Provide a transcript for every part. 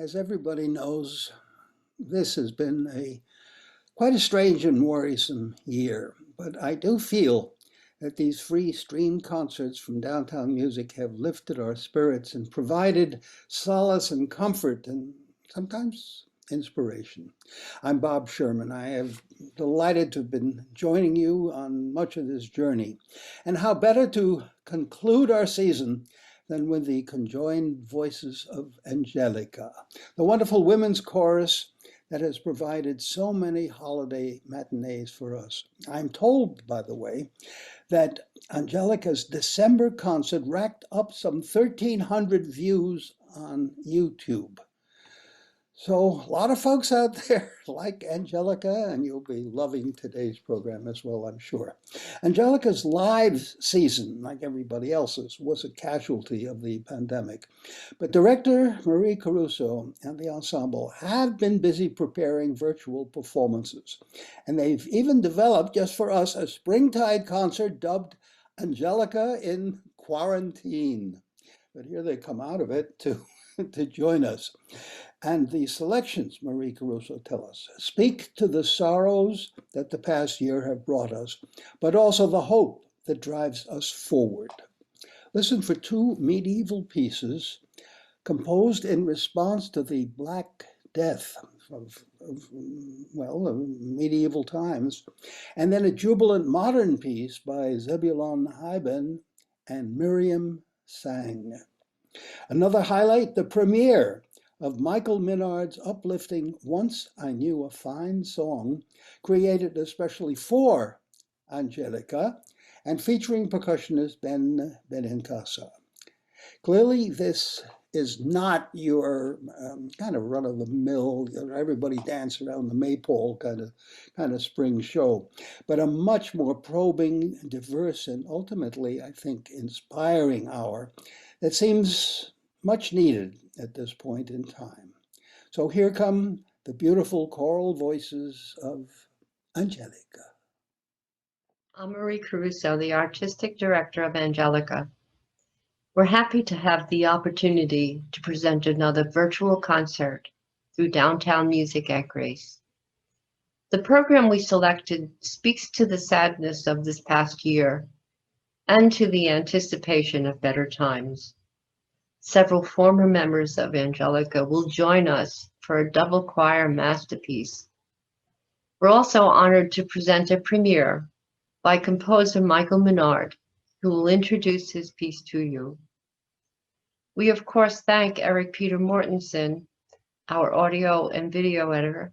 As everybody knows, this has been quite a strange and worrisome year, but I do feel that these free stream concerts from Downtown Music have lifted our spirits and provided solace and comfort and sometimes inspiration. I'm Bob Sherman. I am delighted to have been joining you on much of this journey. And how better to conclude our season than with the conjoined voices of Angelica, the wonderful women's chorus that has provided so many holiday matinees for us. I'm told, by the way, that Angelica's December concert racked up some 1,300 views on YouTube. So a lot of folks out there like Angelica, and you'll be loving today's program as well, I'm sure. Angelica's live season, like everybody else's, was a casualty of the pandemic. But director Marie Caruso and the ensemble have been busy preparing virtual performances. And they've even developed, just for us, a springtide concert dubbed Angelica in Quarantine. But here they come out of it to join us. And the selections, Marie Caruso tells us, speak to the sorrows that the past year have brought us, but also the hope that drives us forward. Listen for two medieval pieces composed in response to the Black Death of medieval times, and then a jubilant modern piece by Zebulon Heiben and Miriam Sang. Another highlight, the premiere of Michael Minard's uplifting Once I Knew a Fine Song, created especially for Angelica and featuring percussionist Ben Benincasa. Clearly, this is not your kind of run-of-the-mill, everybody dance around the maypole kind of spring show, but a much more probing, diverse, and ultimately, I think, inspiring hour that seems much needed at this point in time. So here come the beautiful choral voices of Angelica. I'm Marie Caruso, the artistic director of Angelica. We're happy to have the opportunity to present another virtual concert through Downtown Music at Grace. The program we selected speaks to the sadness of this past year and to the anticipation of better times. Several former members of Angelica will join us for a double choir masterpiece. We're also honored to present a premiere by composer Michael Minard, who will introduce his piece to you. We, of course, thank Eric Peter Mortensen, our audio and video editor,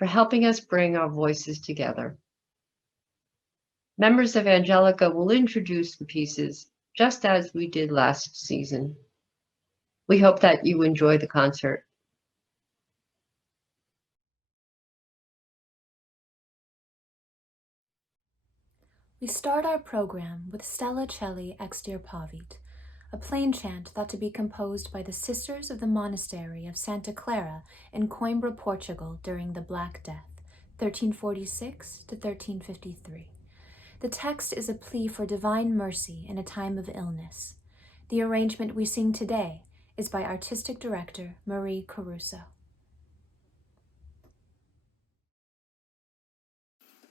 for helping us bring our voices together. Members of Angelica will introduce the pieces just as we did last season. We hope that you enjoy the concert. We start our program with Stella Celli Extirpavit, a plain chant thought to be composed by the Sisters of the Monastery of Santa Clara in Coimbra, Portugal during the Black Death, 1346 to 1353. The text is a plea for divine mercy in a time of illness. The arrangement we sing today is by artistic director Marie Caruso.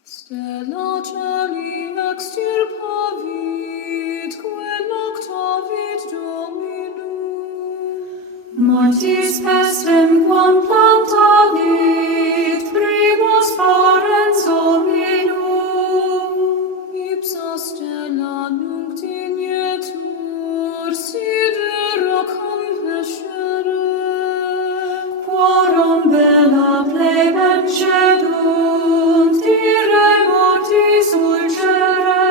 Stella Celli extirpavit, quel octavit Dominum. Mortis pestem quam plantavit, primus parens hominum. Ipsa stella nunc dignetur, sidera compescere. Quorum bella plebem cedunt, dire mortis ulcere.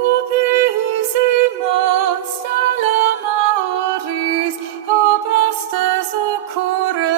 Upissima stella maris, ob este succurre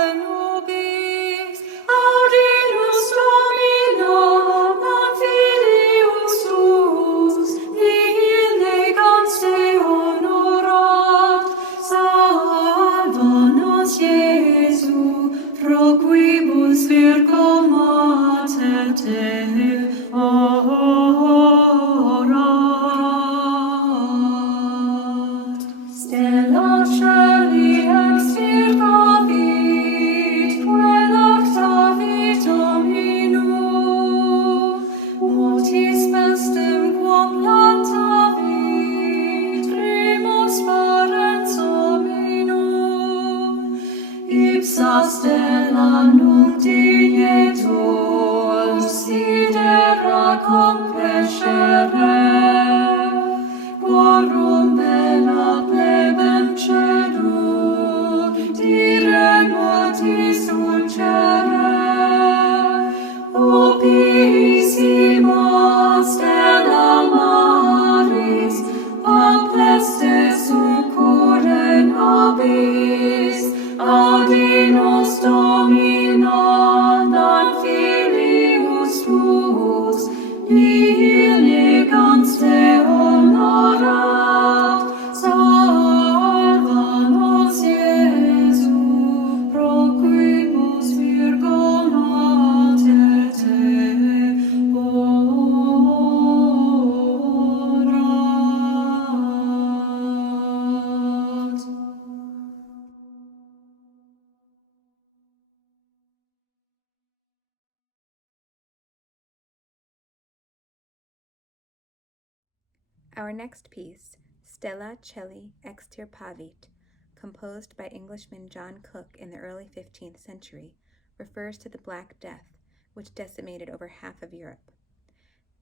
Our next piece, Stella Celi Extirpavit, composed by Englishman John Cook in the early 15th century, refers to the Black Death, which decimated over half of Europe.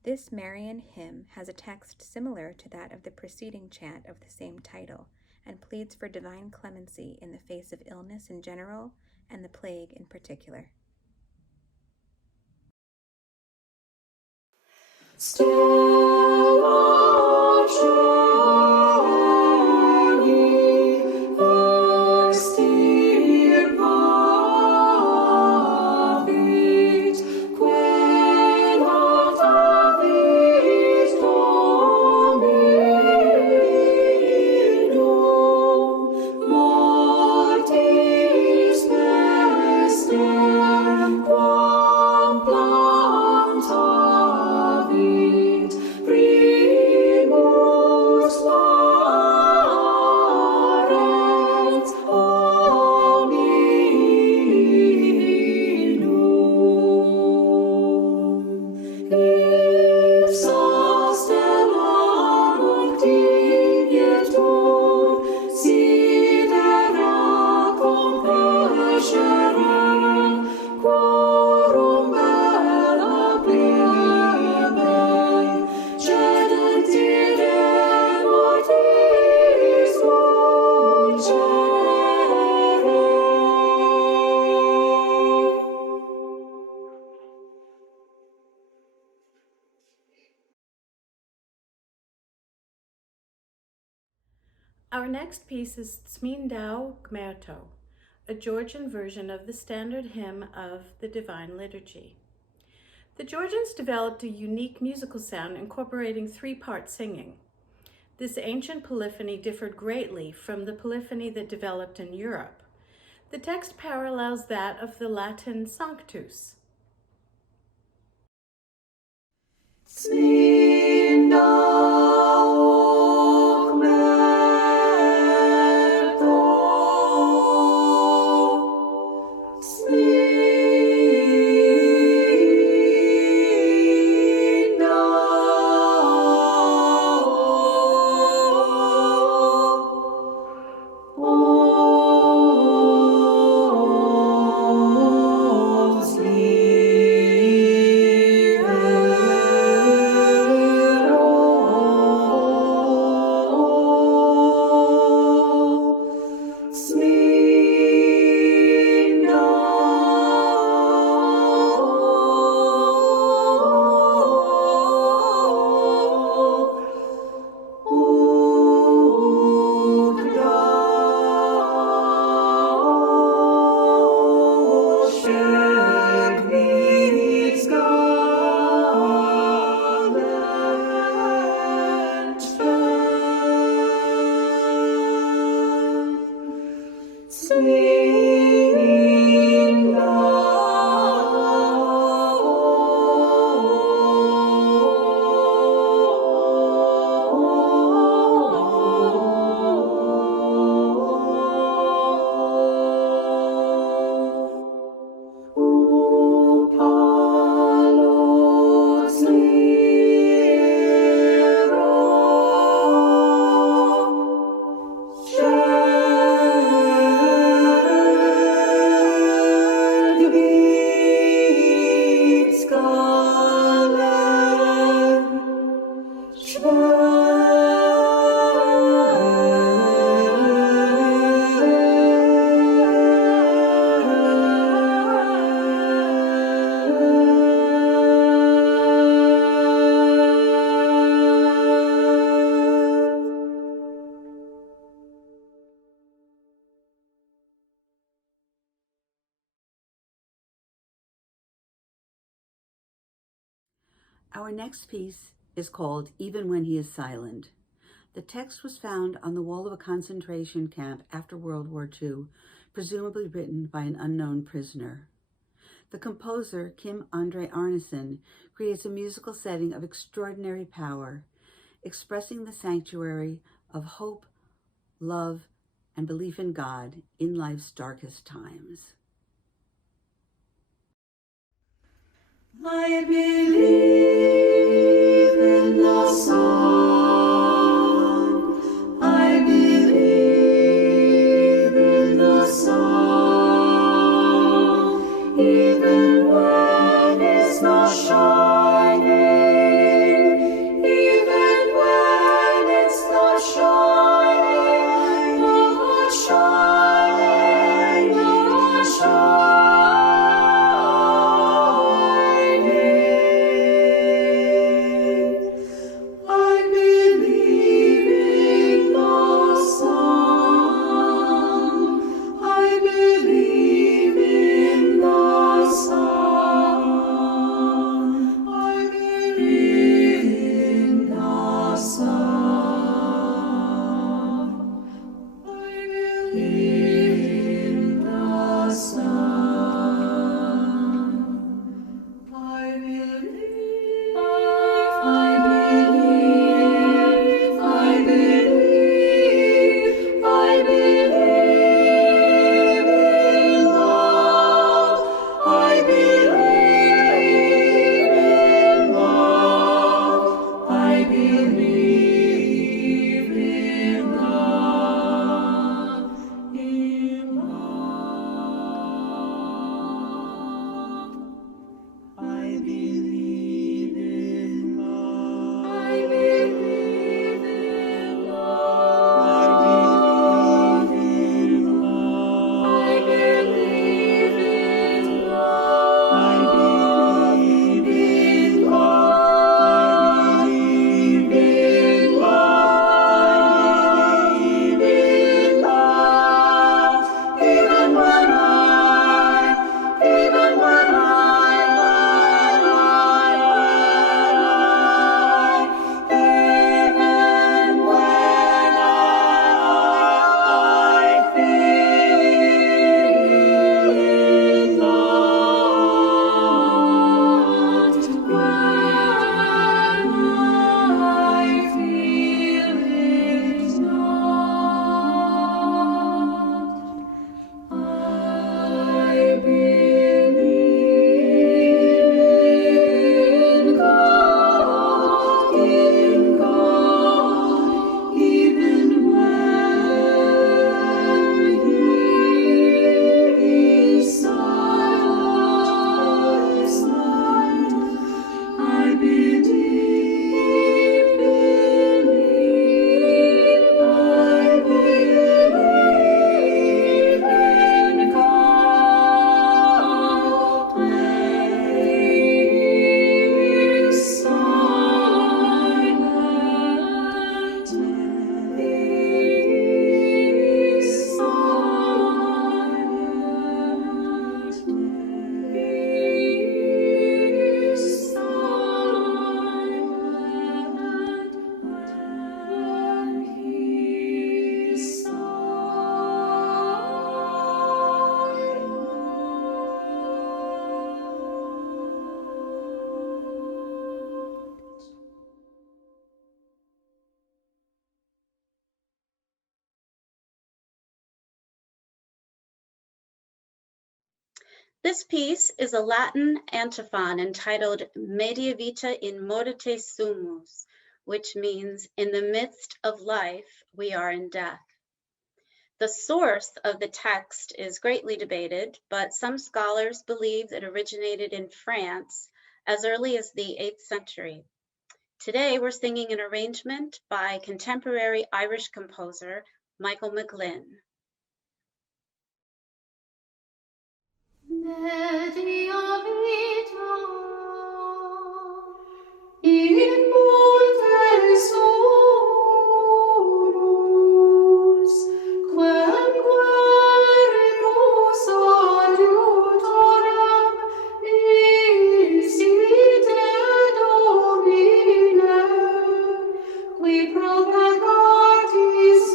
This Marian hymn has a text similar to that of the preceding chant of the same title, and pleads for divine clemency in the face of illness in general and the plague in particular. Stella Celi extirpavit, quela David Dominum, mortis pestem quam plantavit, primus parens hominum. Ipsa stella noctigietur, sidera compescere, quorum bella plebe, cedent ire mortis dulcere. Our next piece is Tsmindau Gmerto, a Georgian version of the standard hymn of the Divine Liturgy. The Georgians developed a unique musical sound incorporating three-part singing. This ancient polyphony differed greatly from the polyphony that developed in Europe. The text parallels that of the Latin Sanctus. Our next piece is called Even When He is Silent. The text was found on the wall of a concentration camp after World War II, presumably written by an unknown prisoner. The composer, Kim Andre Arneson, creates a musical setting of extraordinary power, expressing the sanctuary of hope, love, and belief in God in life's darkest times. I believe in the sun. This piece is a Latin antiphon entitled Media Vita in Morte Sumus, which means, in the midst of life, we are in death. The source of the text is greatly debated, but some scholars believe it originated in France as early as the 8th century. Today, we're singing an arrangement by contemporary Irish composer Michael McGlynn. Media vita in morte sumus, quemque nos adiutorem visite Domine, qui pro peccatis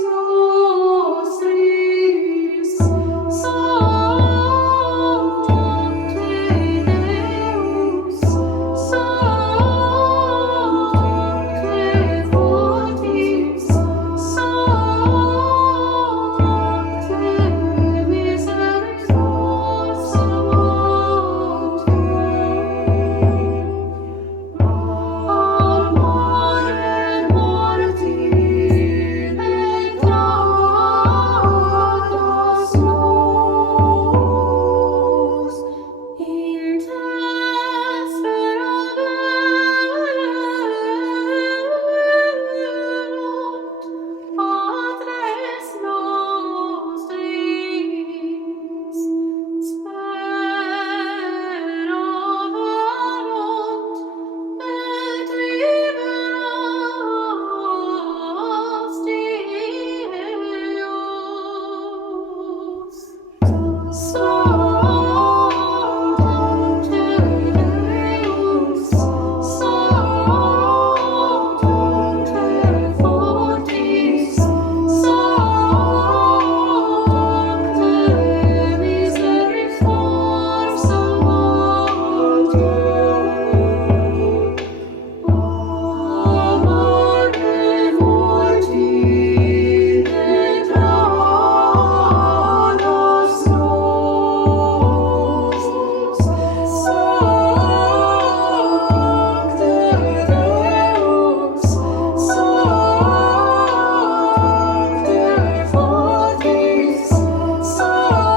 nostris sanctum te Deus, sanctum te fortis, sanctum te misericordia amore morti letrados nos in te speraverunt patres nostris speraverunt et liberas Deus. Sanctum te Deus, sanctum te fortis, sanctum te misericordia amore morti letrados nos, sancte Deus, sancte fortis, sancte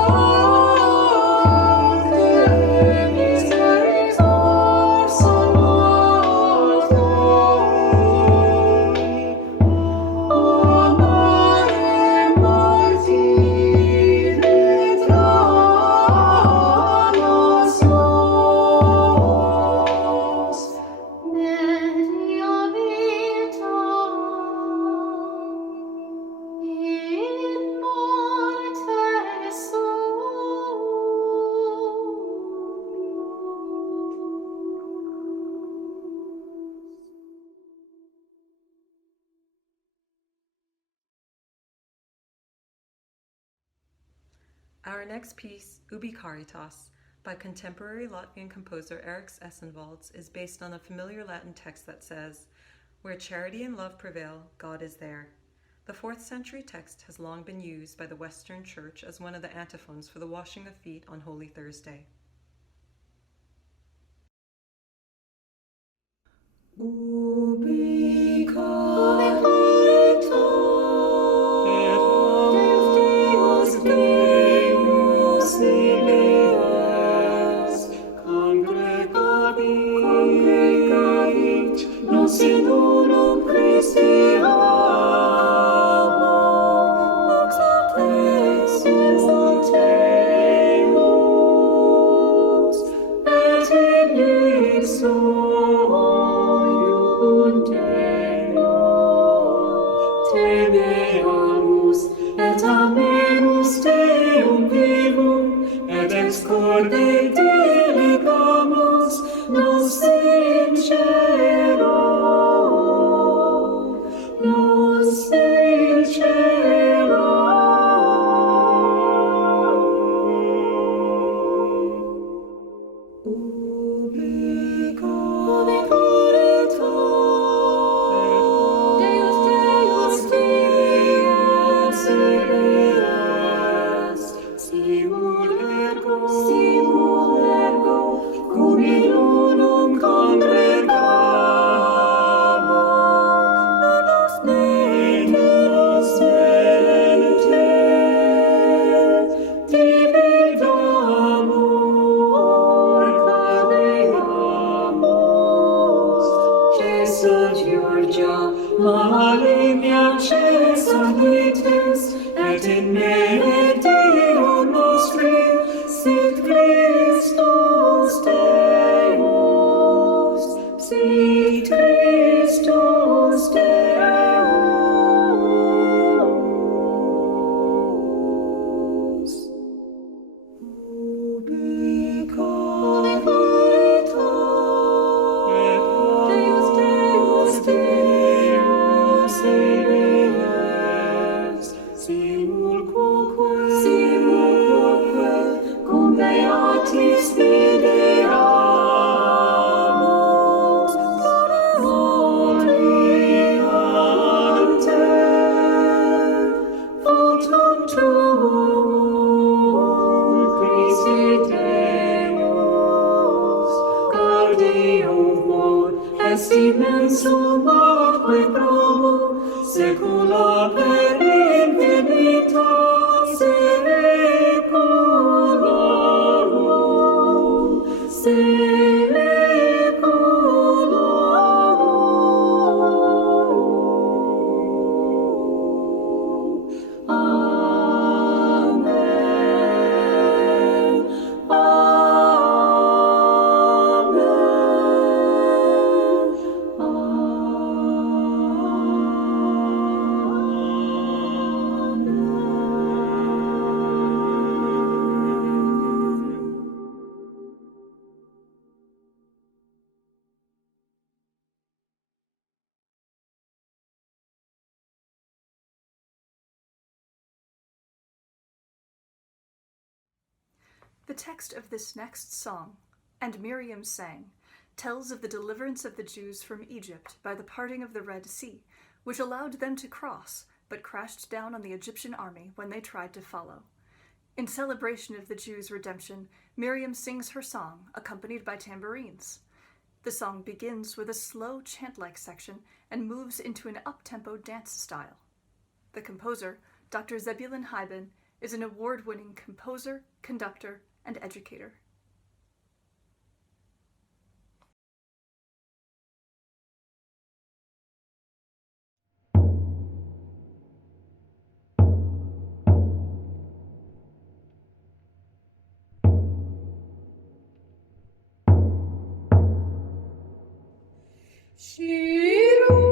amore morti letrados nos, media vita in morte sumus. Our next piece, Ubi Caritas, by contemporary Latvian composer Eriks Essenvalds, is based on a familiar Latin text that says, "Where charity and love prevail, God is there." The 4th century text has long been used by the Western Church as one of the antiphons for the washing of feet on Holy Thursday. Ubi caritas, Deus Deus Deus, congregavit nos in unum Christi amo, exaltemus, et in ipsum Deo temeamus, et amenus Deum vivum, et ex corde delegamus nos in cielo, nos in cielo. Ubi caritas, Deus Deus Deus, simul ergo paces agites, et in me Dio nostri, sit Christus Deus, sit Christus Deus. Ubi caritas, Deus Deus Deus, simulquoque, cum beatis videamus, gloriante, votum tuum, Christe Deus, gaudium quod est immensum atque probo, secula per infinita saecularum, saecularum. Amen. The text of this next song, "And Miriam sang," tells of the deliverance of the Jews from Egypt by the parting of the Red Sea, which allowed them to cross, but crashed down on the Egyptian army when they tried to follow. In celebration of the Jews' redemption, Miriam sings her song, accompanied by tambourines. The song begins with a slow chant-like section and moves into an up-tempo dance style. The composer, Dr. Zebulon Heiben, is an award-winning composer, conductor, and educator. Cirula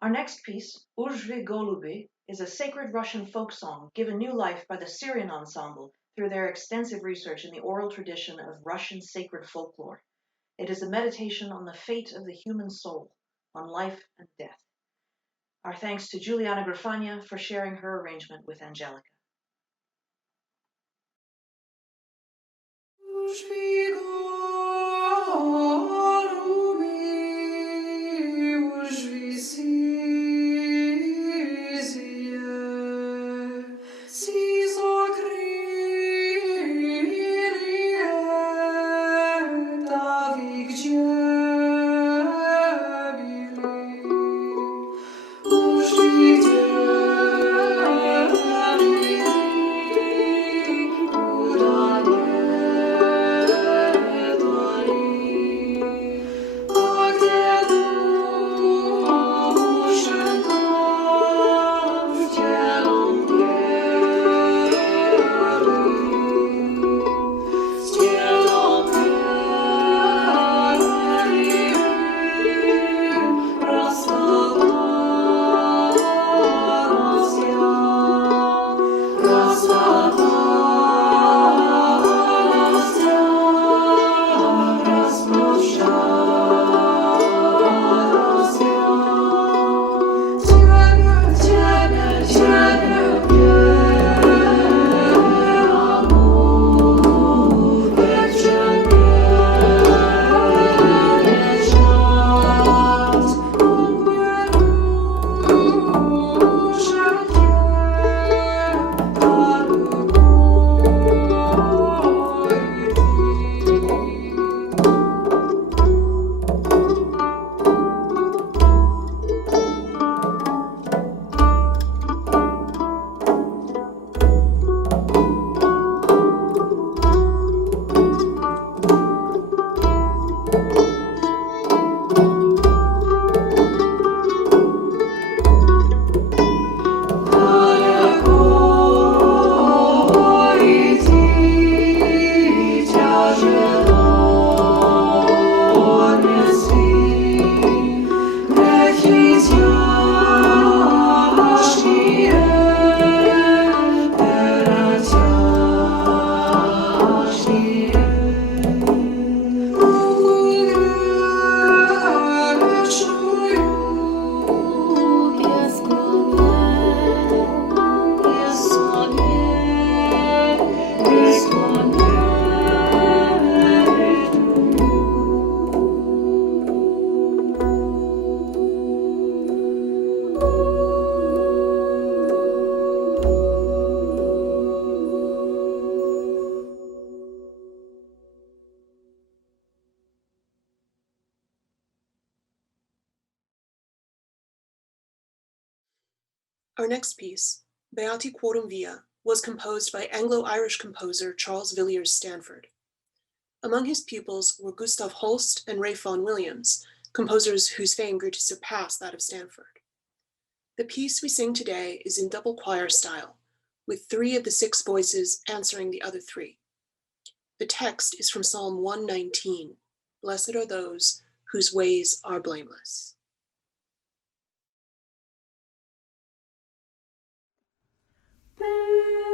Our next piece, Ujvi Golubi, is a sacred Russian folk song given new life by the Syrian Ensemble through their extensive research in the oral tradition of Russian sacred folklore. It is a meditation on the fate of the human soul, on life and death. Our thanks to Juliana Grafagna for sharing her arrangement with Angelica. Our next piece, Beati Quorum Via, was composed by Anglo-Irish composer Charles Villiers Stanford. Among his pupils were Gustav Holst and Ray Vaughan Williams, composers whose fame grew to surpass that of Stanford. The piece we sing today is in double choir style, with 3 of the 6 voices answering the other 3. The text is from Psalm 119, "Blessed are those whose ways are blameless." Integrale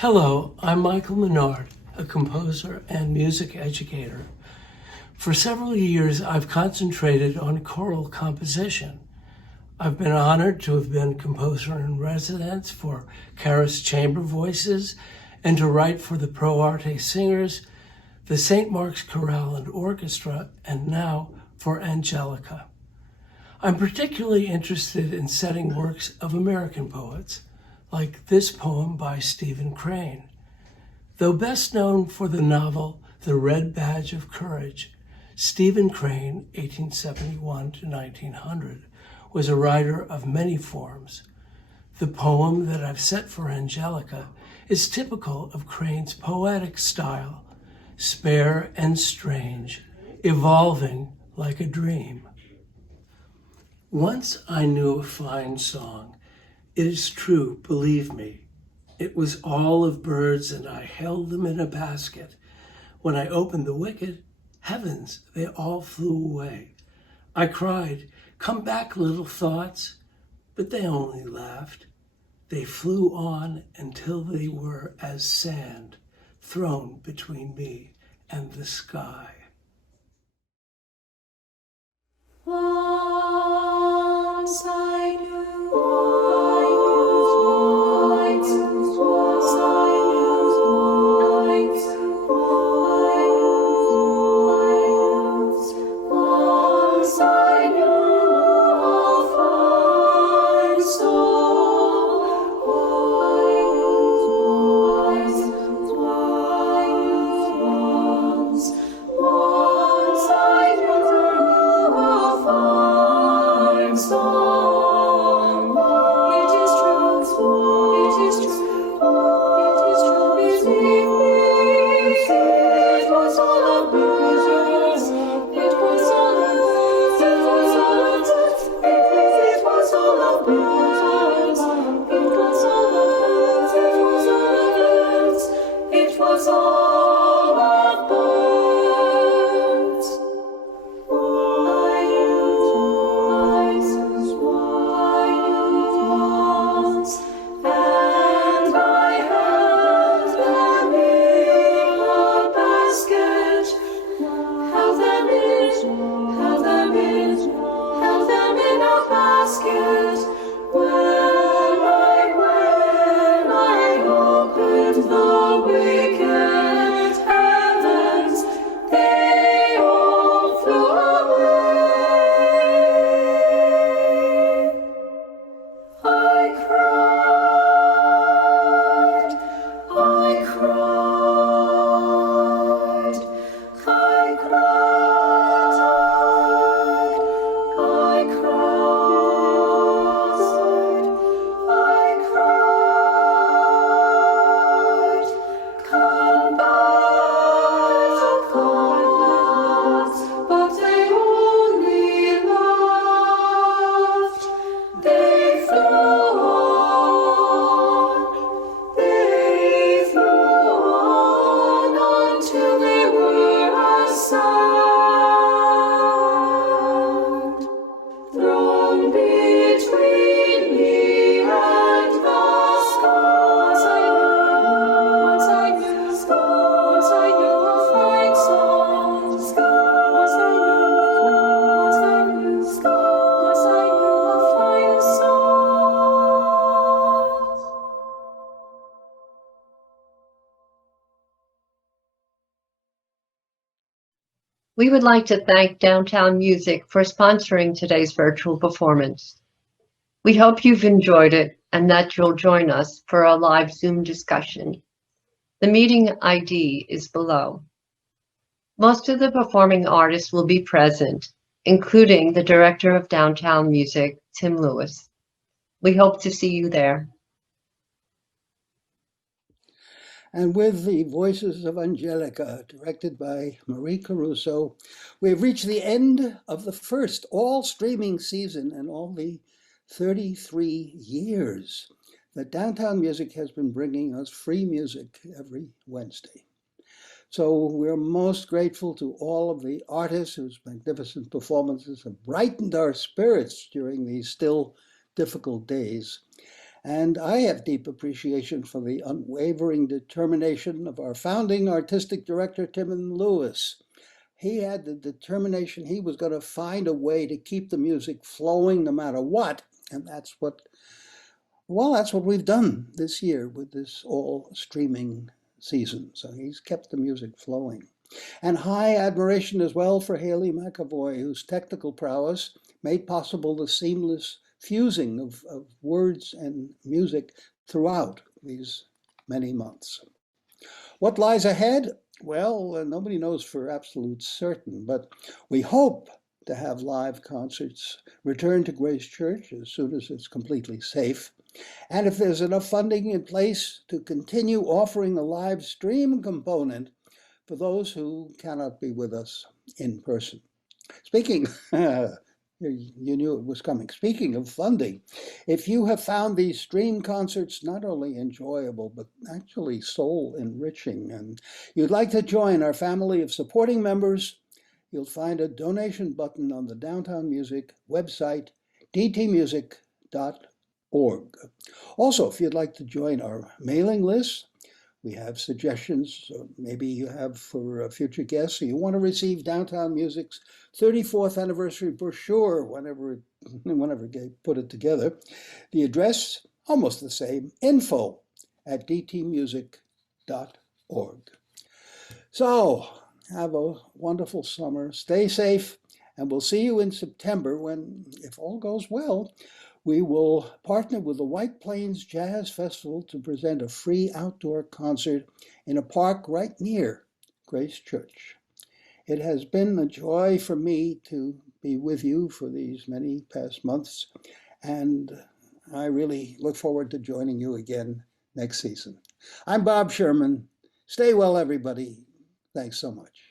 Hello, I'm Michael Menard, a composer and music educator. For several years, I've concentrated on choral composition. I've been honored to have been composer in residence for Caris Chamber Voices and to write for the Pro Arte Singers, the St. Mark's Chorale and Orchestra, and now for Angelica. I'm particularly interested in setting works of American poets, like this poem by Stephen Crane. Though best known for the novel The Red Badge of Courage, Stephen Crane, 1871 to 1900, was a writer of many forms. The poem that I've set for Angelica is typical of Crane's poetic style, spare and strange, evolving like a dream. Once I knew a fine song. It is true, believe me. It was all of birds and I held them in a basket. When I opened the wicket, heavens, they all flew away. I cried, "Come back, little thoughts," but they only laughed. They flew on until they were as sand thrown between me and the sky. Once I knew We would like to thank Downtown Music for sponsoring today's virtual performance. We hope you've enjoyed it and that you'll join us for our live Zoom discussion. The meeting ID is below. Most of the performing artists will be present, including the Director of Downtown Music, Tim Lewis. We hope to see you there. And with the Voices of Angelica, directed by Marie Caruso, we have reached the end of the first all-streaming season in all the 33 years that Downtown Music has been bringing us free music every Wednesday. So we're most grateful to all of the artists whose magnificent performances have brightened our spirits during these still difficult days. And I have deep appreciation for the unwavering determination of our founding artistic director, Timon Lewis. He had the determination he was going to find a way to keep the music flowing no matter what. And that's what we've done this year with this all streaming season. So he's kept the music flowing. And high admiration as well for Haley McAvoy, whose technical prowess made possible the seamless fusing of words and music throughout these many months. What lies ahead? Well, nobody knows for absolute certain, but we hope to have live concerts return to Grace Church as soon as it's completely safe. And if there's enough funding in place to continue offering a live stream component for those who cannot be with us in person. Speaking, you knew it was coming. Speaking of funding, if you have found these stream concerts not only enjoyable, but actually soul enriching, and you'd like to join our family of supporting members, you'll find a donation button on the Downtown Music website, dtmusic.org. Also, if you'd like to join our mailing list, we have suggestions, maybe you have for future guests, or you want to receive Downtown Music's 34th anniversary brochure whenever they put it together. The address, almost the same, info@dtmusic.org. So, have a wonderful summer, stay safe, and we'll see you in September when, if all goes well, we will partner with the White Plains Jazz Festival to present a free outdoor concert in a park right near Grace Church. It has been a joy for me to be with you for these many past months, and I really look forward to joining you again next season. I'm Bob Sherman. Stay well, everybody. Thanks so much.